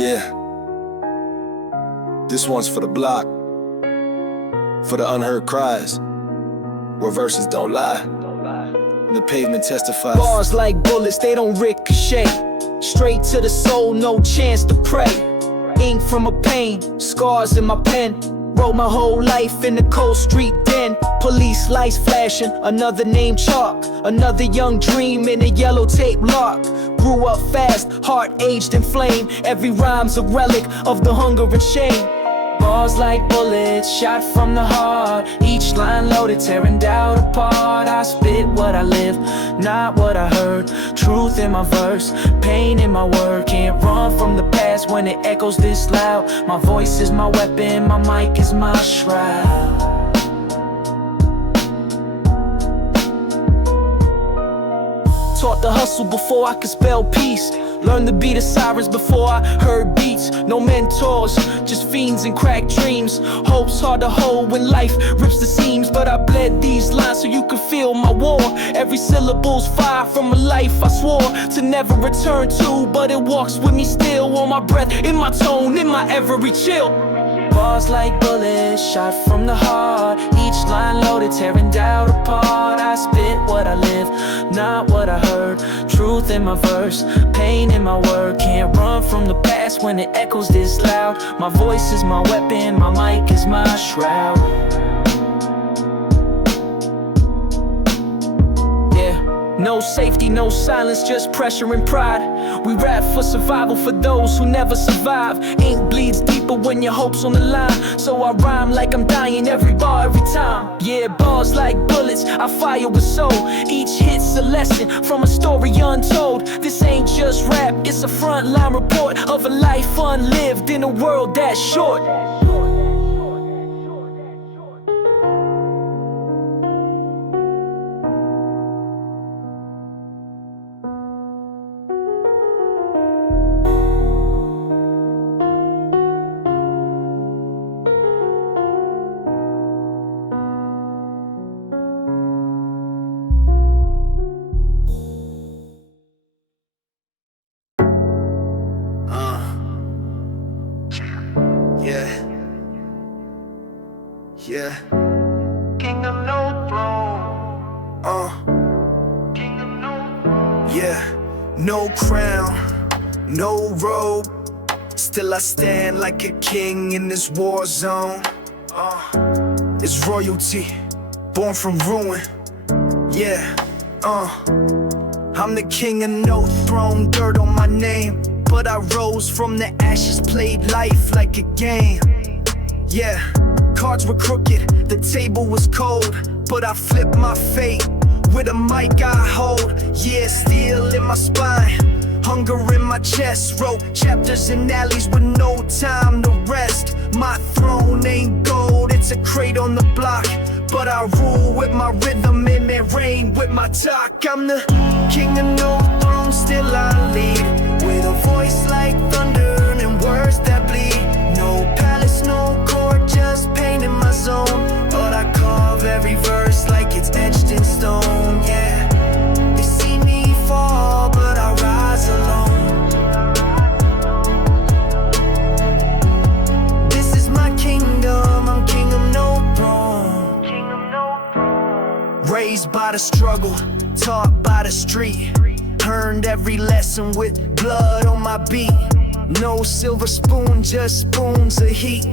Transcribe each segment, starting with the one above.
Yeah. This one's for the block, for the unheard cries, where verses don't lie, the pavement testifies. Bars like bullets, they don't ricochet. Straight to the soul, no chance to pray. Ink from a pain, scars in my pen. Wrote my whole life in the cold street den. Police lights flashing, another name chalk. Another young dream in a yellow tape lock. Grew up fast, heart aged in flame. Every rhyme's a relic of the hunger and shame. Bars like bullets, shot from the heart. Each line loaded, tearing doubt apart. I spit what I live, not what I heard. Truth in my verse, pain in my word. Can't run from the past when it echoes this loud. My voice is my weapon, my mic is my shroud. Taught the hustle before I could spell peace. Learned to beat the sirens before I heard beats. No mentors, just fiends and cracked dreams. Hope's hard to hold when life rips the seams. But I bled these lines so you could feel my war. Every syllable's fire from a life I swore to never return to, but it walks with me still. On my breath, in my tone, in my every chill. Bars like bullets, shot from the heart. Each line loaded, tearing doubt apart. I spit what I live, not what I heard. Truth in my verse, pain in my word. Can't run from the past when it echoes this loud. My voice is my weapon, my mic is my shroud. No safety, no silence, just pressure and pride. We rap for survival for those who never survive. Ink bleeds deeper when your hope's on the line. So I rhyme like I'm dying every bar, every time. Yeah, bars like bullets, I fire with soul. Each hit's a lesson from a story untold. This ain't just rap, it's a frontline report of a life unlived in a world that's short. Yeah. King of no throne. King of no throne. Yeah. No crown, no robe. Still I stand like a king in this war zone. It's royalty, born from ruin. Yeah. I'm the king of no throne, dirt on my name. But I rose from the ashes, played life like a game. Yeah. Cards were crooked, the table was cold, but I flipped my fate with a mic I hold. Yeah, steel in my spine, hunger in my chest. Wrote chapters in alleys with no time to rest. My throne ain't gold, it's a crate on the block, but I rule with my rhythm and may reign with my talk. I'm the king of no throne, still I lead, with a voice like thunder and words that bleed. No palace, no court, just pain in my zone. But I carve every verse like it's etched in stone, yeah. They see me fall, but I rise alone. This is my kingdom, I'm king of no throne. King of no throne. Raised by the struggle, taught by the street. Earned every lesson with blood on my beat. No silver spoon, just spoons of heat.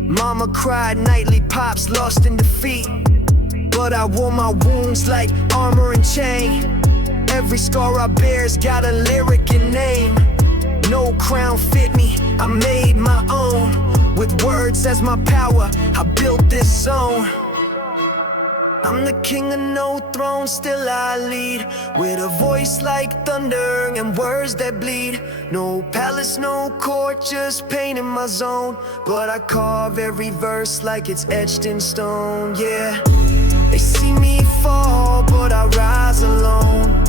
Mama cried nightly, pops lost in defeat. But I wore my wounds like armor and chain. Every scar I bear's got a lyric and name. No crown fit me, I made my own. With words as my power, I built this zone. I'm the king of no throne, still I lead, with a voice like thunder and words that bleed. No palace, no court, just pain in my zone. But I carve every verse like it's etched in stone, yeah. They see me fall, but I rise alone.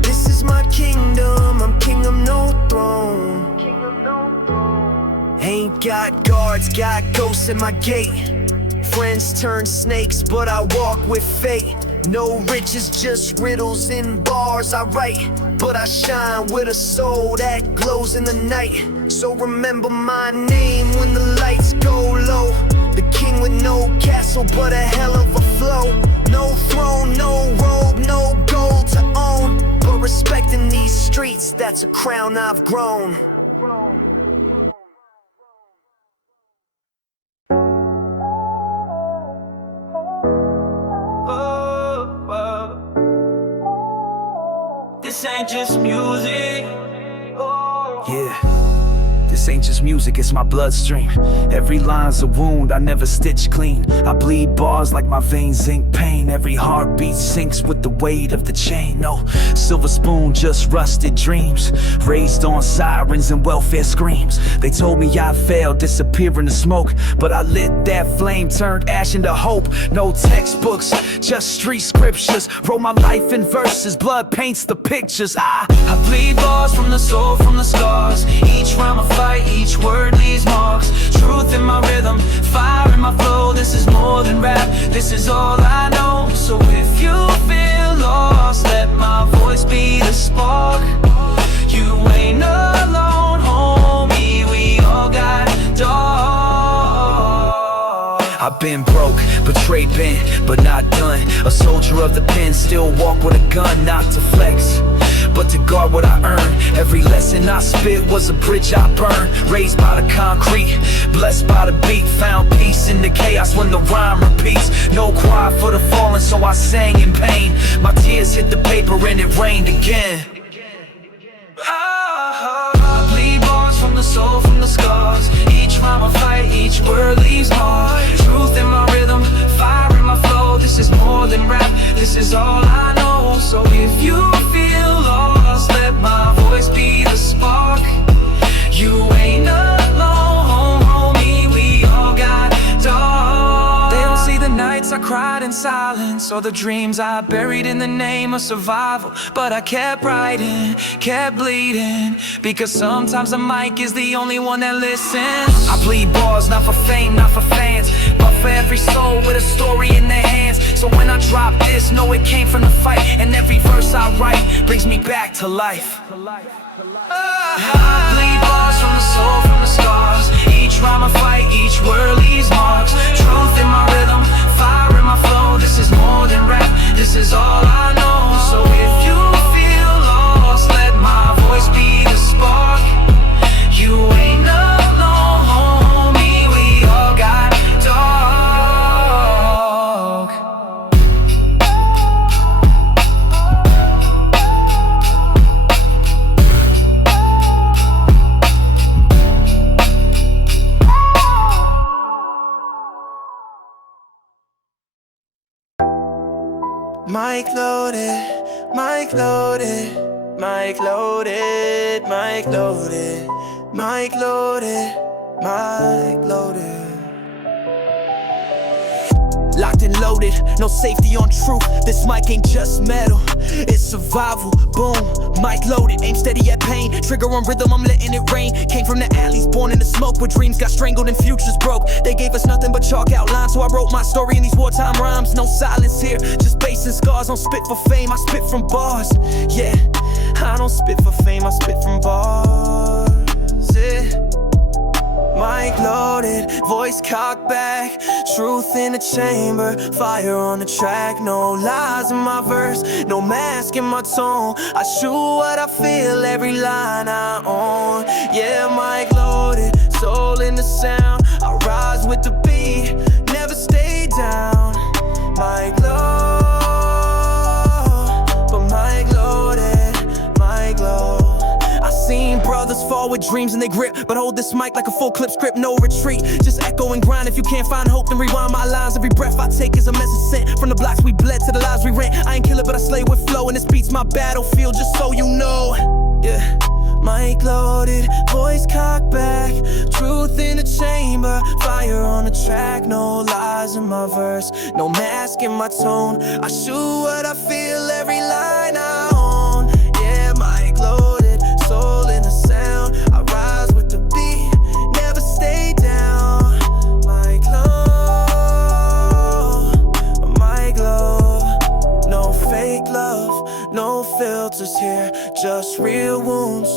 This is my kingdom, I'm king of no throne. King of no throne. Ain't got guards, got ghosts at my gate. Friends turn snakes, but I walk with fate. No riches, just riddles in bars I write. but I shine with a soul that glows in the night. So remember my name when the lights go low. The king with no castle, but a hell of a flow. No throne, no robe, no gold to own, but respecting these streets, that's a crown I've grown. This ain't just music. Yeah, this ain't just music, it's my bloodstream. Every line's a wound, I never stitch clean. I bleed bars like my veins ink pain. Every heartbeat sinks with the weight of the chain. No silver spoon, just rusted dreams. Raised on sirens and welfare screams. They told me I'd fail, disappear in the smoke, but I lit that flame, turned ash into hope. No textbooks, just street scriptures. Wrote my life in verses, blood paints the pictures. I Bleed bars from the soul, from the scars. Each rhyme a fight, each word leaves marks. Truth in my rhythm, fire in my flow. This is more than rap, this is all I know. So if you feel lost, let my voice be the spark. You ain't alone, homie, we all got dark. I've been broke, betrayed, bent, but not done. A soldier of the pen, still walk with a gun, not to flex, but to guard what I earn. Every lesson I spit was a bridge I burned. Raised by the concrete, blessed by the beat. Found peace in the chaos when the rhyme repeats. No quiet for the fallen, so I sang in pain. My tears hit the paper and it rained again. I bleed bars from the soul, from the scars. Each rhyme a fight, each word leaves marks. Truth in my rhythm, fire in my flow. This is more than rap, this is all I know. So if you feel lost, let my voice be the spark. You ain't alone, homie, we all got dark. They don't see the nights I cried in silence, or the dreams I buried in the name of survival. But I kept writing, kept bleeding, because sometimes the mic is the only one that listens. I bleed bars, not for fame, not for fans, but for every soul with a story in their hands. So when I drop this, know it came from the fight, and every verse I write brings me back to life. I bleed bars from the soul, from the scars. Each rhyme a fight, each word leaves marks. Truth in my rhythm, fire in my flow. This is more than rap, this is all I know. So if you feel lost, let my voice be the spark. You ain't alone, homie, we all got dark. Mic loaded, mic loaded, mic loaded, mic loaded, mic loaded, mic loaded. Locked and loaded, no safety on truth. This mic ain't just metal, it's survival. Boom, mic loaded, aim steady at pain. Trigger on rhythm, I'm letting it rain. Came from the alleys, born in the smoke, where dreams got strangled and futures broke. They gave us nothing but chalk outlines, so I wrote my story in these wartime rhymes. No silence here, just bass and scars. Don't spit for fame, I spit from bars. Yeah, I don't spit for fame, I spit from bars. Yeah. Mic loaded, voice cocked back, truth in the chamber, fire on the track. No lies in my verse, no mask in my tone. I shoot what I feel, every line I own. Yeah, mic loaded, soul in the sound. I rise with the beat, never stay down. Mic low, but mic loaded, mic low. I seen brothers fall with dreams in their grip, but hold this mic like a full clip script, no retreat. Just echo and grind. If you can't find hope, then rewind my lines. Every breath I take is a message sent from the blocks we bled to the lives we rent. I ain't killer, but I slay with flow, and this beat's my battlefield, just so you know. Yeah. Mic loaded, voice cocked back, truth in the chamber, fire on the track. No lies in my verse, no mask in my tone. I shoot what I feel, every line I own. Yeah, mic loaded, soul in the sound. I rise with the beat, never stay down. Mic low, mic low. No fake love, no filters here. just real wounds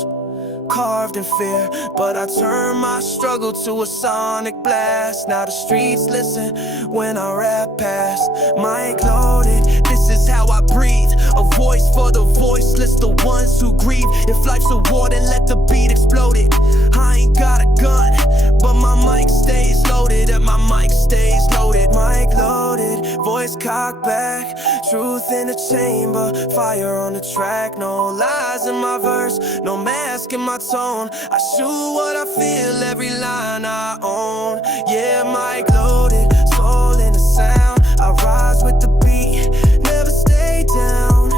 carved in fear. But I turn my struggle to a sonic blast. Now the streets listen when I rap past. Mic loaded, this is how I breathe. A voice for the voiceless, the ones who grieve. If life's a war, then let the beat explode it. I ain't got a gun, but my mic stays loaded. And my mic stays loaded. Mic loaded, voice cocked back. Truth in the chamber, fire on the track. No lies in my verse, no mask in my tone. I shoot what I feel, every line I own. Yeah, mic loaded, soul in the sound. I rise with the beat, never stay down.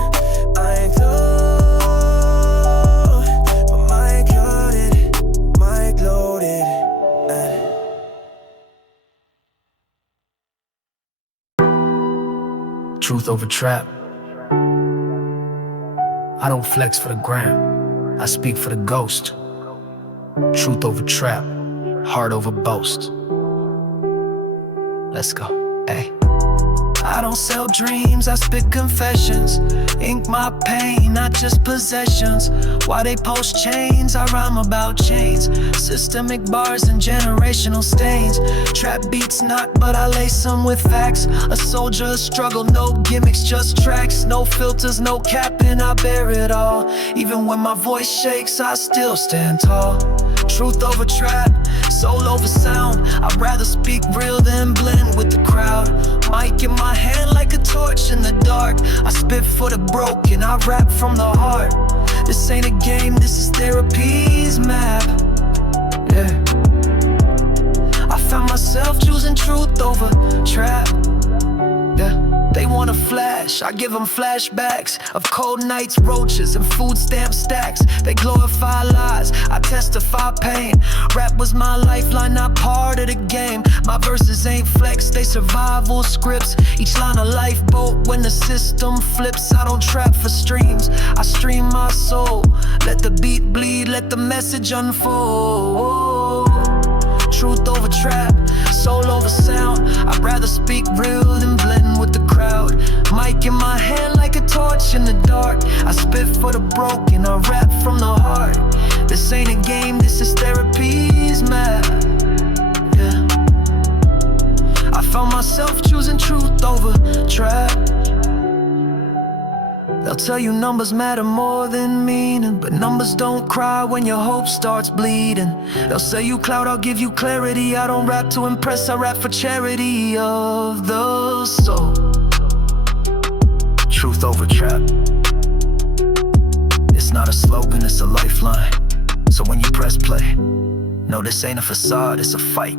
I ain't low, but mic loaded, mic loaded. Truth over trap. I don't flex for the gram, I speak for the ghost. Truth over trap, heart over boast. Let's go, ayy. I don't sell dreams, I spit confessions. Ink my pain, not just possessions. Why they post chains, I rhyme about chains. Systemic bars and generational stains. Trap beats knock, but I lace them with facts. A soldier, a struggle, no gimmicks, just tracks. No filters, no capping, I bear it all. Even when my voice shakes, I still stand tall. Truth over trap, soul over sound. I'd rather speak real than blend with the crowd. Mic in my hand like a torch in the dark. I spit for the broken, I rap from the heart. This ain't a game, this is therapy's map. Yeah, I found myself choosing truth over trap. Yeah, they want a flash, I give them flashbacks of cold nights, roaches, and food stamp stacks. They glorify lies, I testify pain. Rap was my lifeline, not part of the game. My verses ain't flex, they survival scripts. Each line a lifeboat when the system flips. I don't trap for streams, I stream my soul. Let the beat bleed, let the message unfold. Truth over trap, soul over sound. I'd rather speak real than blend with the crowd. Mic in my hand like a torch in the dark. I spit for the broken, I rap from the heart. This ain't a game, this is therapy's map. Yeah, I found myself choosing truth over trap. They'll tell you numbers matter more than meaning, but numbers don't cry when your hope starts bleeding. They'll say you clout, I'll give you clarity. I don't rap to impress, I rap for charity of the soul. Truth over trap. It's not a slogan, it's a lifeline. So when you press play, no, this ain't a facade, it's a fight.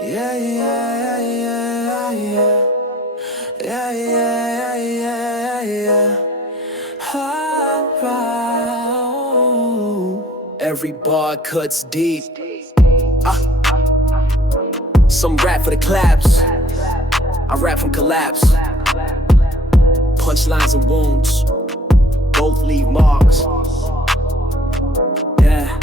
Yeah, yeah, yeah, yeah. Yeah, yeah, yeah, yeah. Every bar cuts deep. Some rap for the claps, I rap from collapse. Punchlines and wounds, both leave marks. Yeah.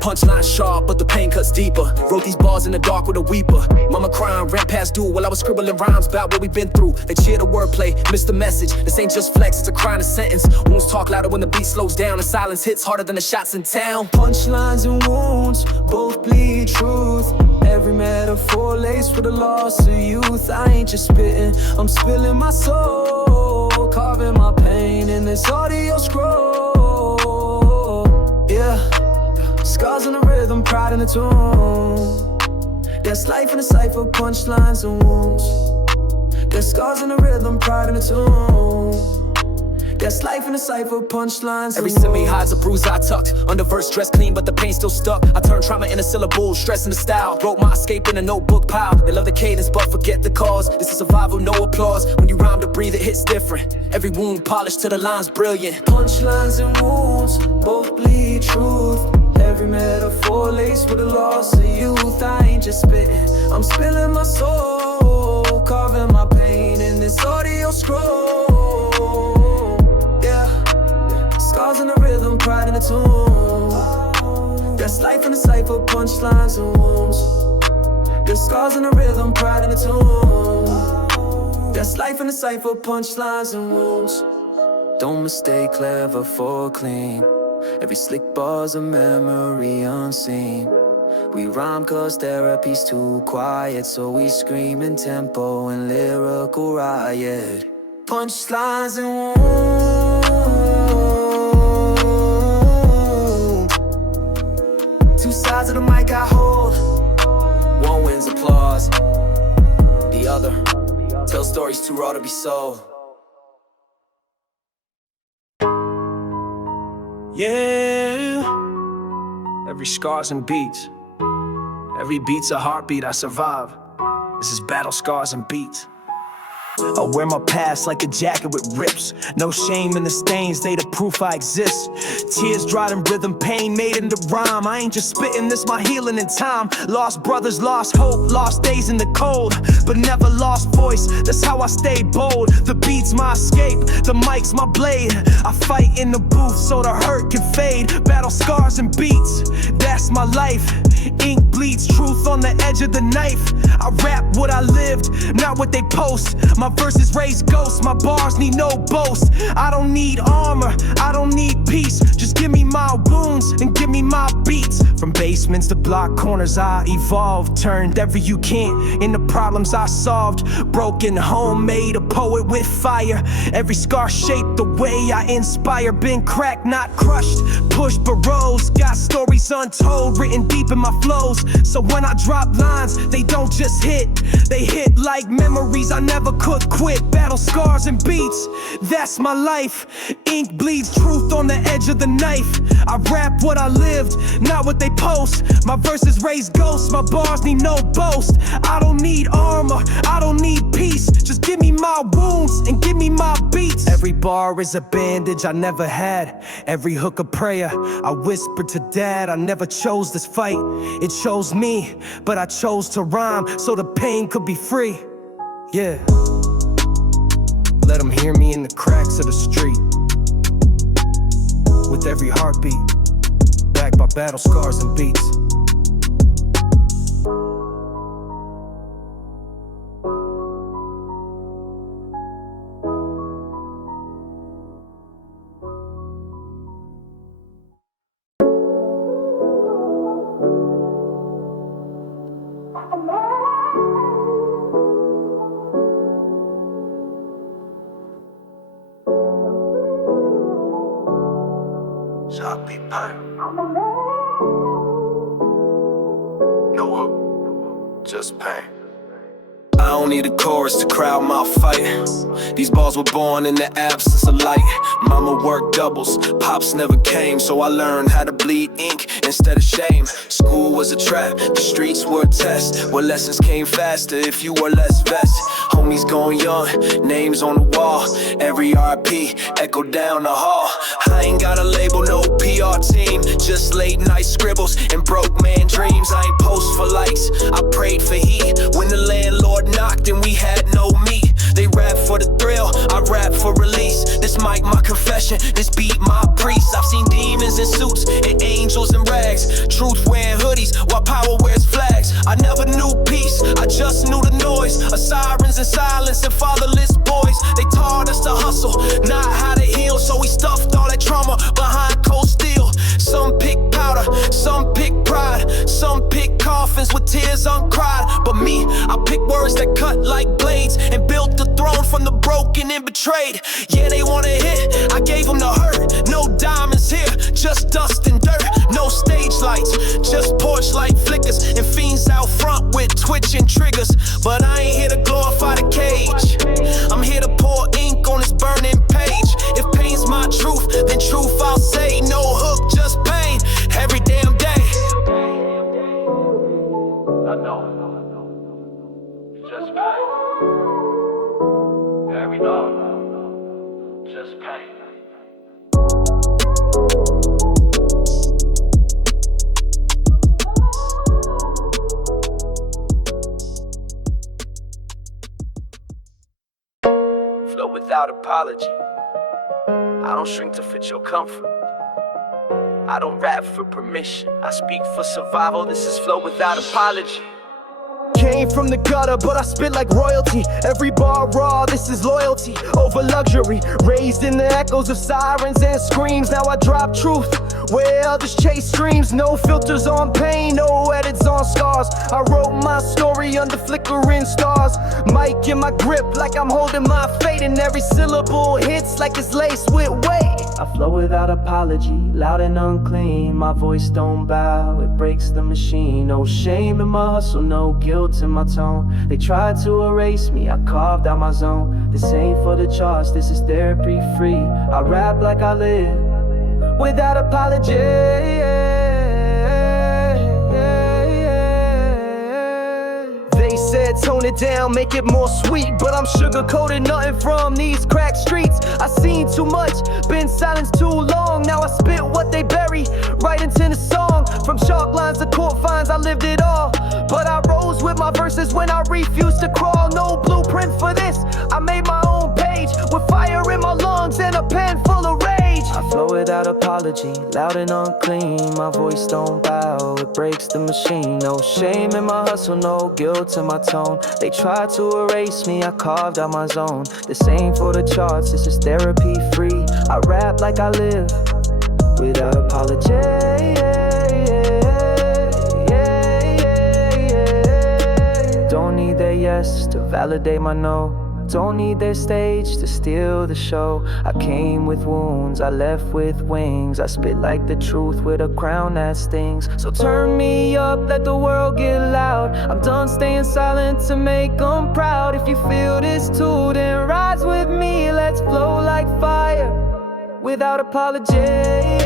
Punchline sharp, but the pain cuts deeper. Wrote these bars in the dark with a weeper. Mama crying, ran past due while I was scribbling rhymes about what we've been through. They cheer the wordplay, miss the message. This ain't just flex, it's a crying a sentence. Wounds talk louder when the beat slows down, and silence hits harder than the shots in town. Punchlines and wounds both bleed truth. Every metaphor laced with the loss of youth. I ain't just spitting, I'm spilling my soul, carving my pain in this audio scroll. Yeah, scars in the rhythm, pride in the tune. There's life in the cipher, punchlines and wounds. There's scars in the rhythm, pride in the tune. There's life in the cipher, punchlines. Every semi hides a bruise I tucked. Under verse dressed clean, but the pain still stuck. I turned trauma into syllables, stress in the style. Wrote my escape in a notebook pile. They love the cadence, but forget the cause. This is survival, no applause. When you rhyme to breathe, it hits different. Every wound polished till the line's brilliant. Punchlines and wounds both bleed truth. Every metaphor laced with the loss of youth. I ain't just spitting, I'm spilling my soul, carving my pain in this audio scroll. Scars in the rhythm, pride in the tune. There's life in the cipher, punchlines and wounds. Scars in the rhythm, pride in the tune. That's life in the cipher, punchlines and wounds. Don't mistake clever for clean. Every slick bar's a memory unseen. We rhyme cause therapy's too quiet, so we scream in tempo and lyrical riot. Punchlines and wounds. Two sides of the mic I hold. One wins applause, the other tells stories too raw to be sold. Yeah, every scars and beats. Every beat's a heartbeat, I survive. This is battle scars and beats. I wear my past like a jacket with rips. No shame in the stains, they the proof I exist. Tears dried in rhythm, pain made into rhyme. I ain't just spitting, this my healing in time. Lost brothers, lost hope, lost days in the cold, but never lost voice, that's how I stay bold. The beat's my escape, the mic's my blade. I fight in the booth so the hurt can fade. Battle scars and beats, that's my life. Ink bleeds truth on the edge of the knife. I rap what I lived, not what they post. My verses raise ghosts, my bars need no boast. I don't need armor, I don't need peace. Just give me my wounds and give me my beats. From basements to block corners I evolved, turned every you can't into problems I solved. Broken home, made a poet with fire. Every scar shaped the way I inspire. Been cracked, not crushed, pushed but rose. Got stories untold, written deep in my flows. So when I drop lines, they don't just hit, they hit like memories I never could quit. Battle scars and beats, that's my life. Ink bleeds truth on the edge of the knife. I rap what I lived, not what they post. My verses raise ghosts, my bars need no boast. I don't need armor, I don't need peace. Just give me my wounds and give me my beats. Every bar is a bandage I never had. Every hook a prayer I whispered to dad. I never chose this fight, it chose me. But I chose to rhyme so the pain could be free. Yeah. Let them hear me in the cracks of the street. With every heartbeat, backed by battle scars and beats. Heartbeat pain. No hook, just pain. I don't need a chorus to crowd my fight. These balls were born in the absence of light. Mama worked doubles, pops never came, so I learned how to bleed ink instead of shame. School was a trap, the streets were a test, where lessons came faster if you were less vest. Homies going young, names on the wall, every RP echoed down the hall. I ain't got a label, no PR team, just late night scribbles and broke man dreams. I ain't post for likes, I prayed for heat. When the landlord knocked and we had no meat. They rap for the thrill, I rap for release. This mic my confession, this beat my priest. I've seen demons in suits and angels in rags, truth wearing hoodies while power wears flags. I never knew peace, I just knew the noise of sirens and silence and fatherless boys. They taught us to hustle, not how to heal, so we stuffed all that trauma behind cold steel. Some pick powder, some pick pride, some pick coffins with tears uncried. But me, I pick words that cut like blades and built the throne from the broken and betrayed. Yeah, they wanna hit, I gave them the hurt. No diamonds here, just dust and dirt. No stage lights, just porch light flickers and fiends out front with twitching triggers. But I ain't here to glorify the cage, I'm here to pour ink on this burning page. If pain's my truth, then truth I'll say. No hook, just pain, every damn day. I know, just pain. Every dog, just pain. Flow without apology. I don't shrink to fit your comfort. I don't rap for permission, I speak for survival. This is flow without apology. Came came from the gutter, but I spit like royalty. Every bar raw, this is loyalty over luxury. Raised in the echoes of sirens and screams. Now I drop truth where others chase streams. No filters on pain, no edits on scars. I wrote my story under flickering stars. Mic in my grip like I'm holding my fate, and every syllable hits like it's laced with weight. I flow without apology, loud and unclean. My voice don't bow, it breaks the machine. No shame in my hustle, no guilt in my tone. They tried to erase me, I carved out my zone. This ain't for the charts, this is therapy free. I rap like I live without apology. They said tone it down, make it more sweet, but I'm sugarcoated nothing from these cracked streets. I seen too much, been silenced too long. Now I spit what they bury right into the song. From chalk lines to court fines, I lived it all. But I rose with my verses when I refused to crawl. No blueprint for this, I made my own page with fire in my lungs and a pen full of rage. I flow without apology, loud and unclean. My voice don't bow, it breaks the machine. No shame in my hustle, no guilt in my tone. They tried to erase me, I carved out my zone. This ain't for the charts, this is therapy free. I rap like I live without apology. Don't need their yes to validate my no. Don't need their stage to steal the show. I came with wounds, I left with wings. I spit like the truth with a crown that stings. So turn me up, let the world get loud. I'm done staying silent to make them proud. If you feel this too, then rise with me. Let's flow like fire without apology.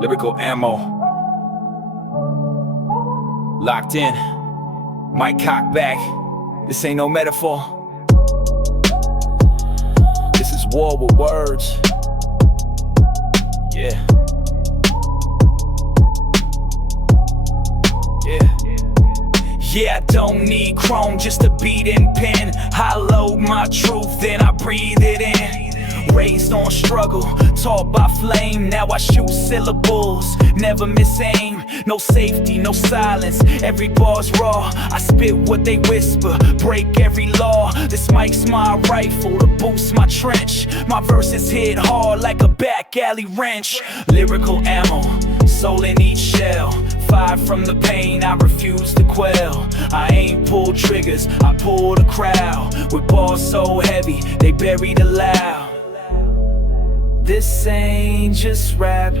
Lyrical ammo. Locked in. Mic cock back. This ain't no metaphor. This is war with words. Yeah. Yeah, I don't need chrome just to beat and pen. Hollow my truth, then I breathe it in. Raised on struggle, taught by flame. Now I shoot syllables, never miss aim. No safety, no silence, every bar's raw. I spit what they whisper, break every law. This mic's my rifle to boost my trench. My verses hit hard like a back alley wrench. Lyrical ammo, soul in each shell. Fire from the pain I refuse to quell. I ain't pull triggers, I pull the crowd. With bars so heavy, they bury the loud. This ain't just rap,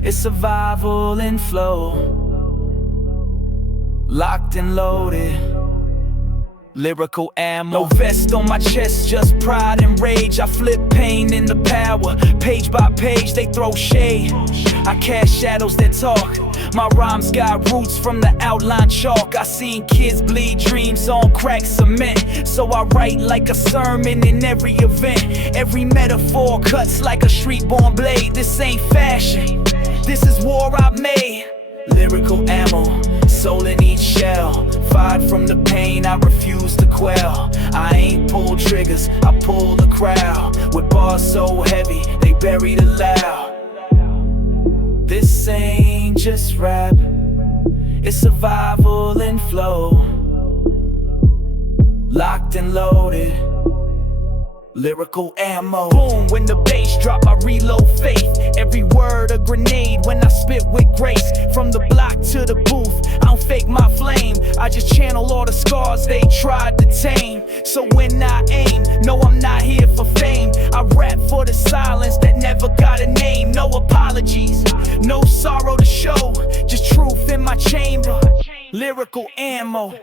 it's survival and flow. Locked and loaded, lyrical ammo. No vest on my chest, just pride and rage. I flip pain into power, page by page they throw shade. I cast shadows that talk, my rhymes got roots from the outline chalk. I seen kids bleed dreams on cracked cement, so I write like a sermon in every event. Every metaphor cuts like a street-born blade. This ain't fashion, this is war I made. Lyrical ammo, soul in each shell. Fired from the pain I refuse to quell. I ain't pull triggers, I pull the crowd. With bars so heavy, they bury the loud. This ain't just rap, it's survival and flow. Locked and loaded, lyrical ammo. Boom, when the bass drop, I reload faith. Every word a grenade when I spit with grace. From the block to the booth, I don't fake my flame. I just channel all the scars they tried to tame. So when I aim, no, I'm not here for fame. I rap for the silence that never got a name. No apologies, no sorrow to show, just truth in my chamber. Lyrical ammo.